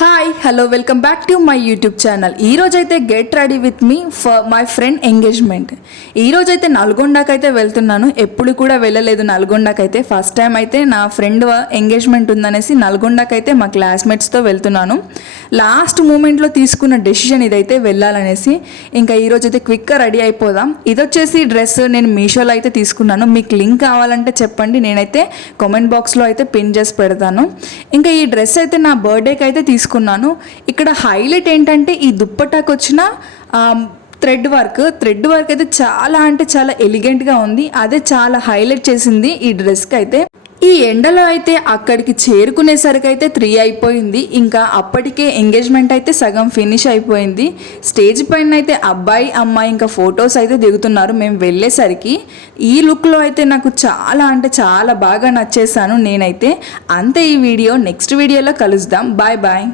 Hi hello welcome back to my YouTube channel. ఈరోజైతే get ready with me for my friend engagement. ఈరోజైతే నల్గొండకైతే వెళ్తున్నాను. ఎప్పుడు కూడా వెళ్ళలేదు నల్గొండకైతే. ఫస్ట్ టైం అయితే నా ఫ్రెండ్ ఎంగేజ్మెంట్ ఉందనేసి నల్గొండకైతే మా క్లాస్మేట్స్తో వెళ్తున్నాను. లాస్ట్ మూమెంట్లో తీసుకున్న డెసిషన్ ఇదైతే వెళ్ళాలనేసి. ఇంకా ఈరోజైతే క్విక్గా రెడీ అయిపోదాం. ఇది వచ్చేసి డ్రెస్ నేను మీషోలో అయితే తీసుకున్నాను. మీకు లింక్ కావాలంటే చెప్పండి, నేనైతే కామెంట్ బాక్స్లో అయితే పిన్ చేసి పెడతాను. ఇంకా ఈ డ్రెస్ అయితే నా బర్త్డేకి అయితే తీసుకున్నాను. ఇక్కడ హైలైట్ ఏంటంటే ఈ దుప్పటాకు వచ్చిన థ్రెడ్ వర్క్ అయితే చాలా అంటే చాలా ఎలిగెంట్గా ఉంది. అదే చాలా హైలైట్ చేసింది ఈ డ్రెస్కి అయితే. ఈ ఎండలో అయితే అక్కడికి చేరుకునేసరికి అయితే 3 అయిపోయింది. ఇంకా అప్పటికే ఎంగేజ్మెంట్ అయితే సగం ఫినిష్ అయిపోయింది. స్టేజ్ పైన అయితే అబ్బాయి అమ్మాయి ఇంకా ఫొటోస్ అయితే దిగుతున్నారు. మేము వెళ్ళేసరికి ఈ లుక్లో అయితే నాకు చాలా అంటే చాలా బాగా నచ్చేసాను నేనైతే. అంతే ఈ వీడియో. నెక్స్ట్ వీడియోలో కలుద్దాం. Bye bye.